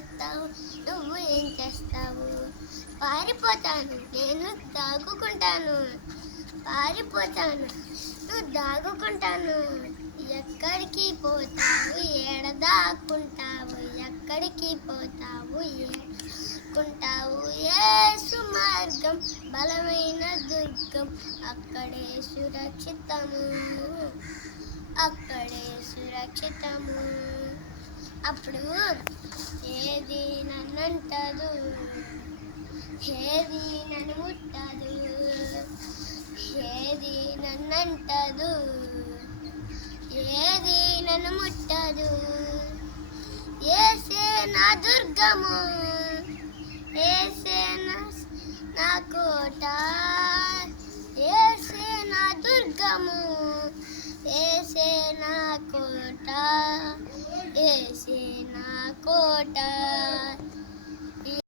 వస్తావు, నువ్వు ఏం చేస్తావు? పారిపోతాను, నేను దాగుకుంటాను. పారిపోతాను, నువ్వు దాగుకుంటాను. ఎక్కడికి పోతావు, ఏడ దాక్కుంటావు? ఎక్కడికి పోతావు, ఏడుకుంటావు? యేసు మార్గం బలమైన దుర్గం, అక్కడే సురక్షితము, అక్కడే సురక్షితము. అప్పుడు ఏది నన్నంటదు, ఏది నన్ను ముట్టదు, ఏది నన్నంటదు, ఏది నన్ను ముట్టదు. యేసే నా దుర్గము, యేసే నా కోట, యేసే నా దుర్గము, యేసే నా కోట, యేసే నా కోట.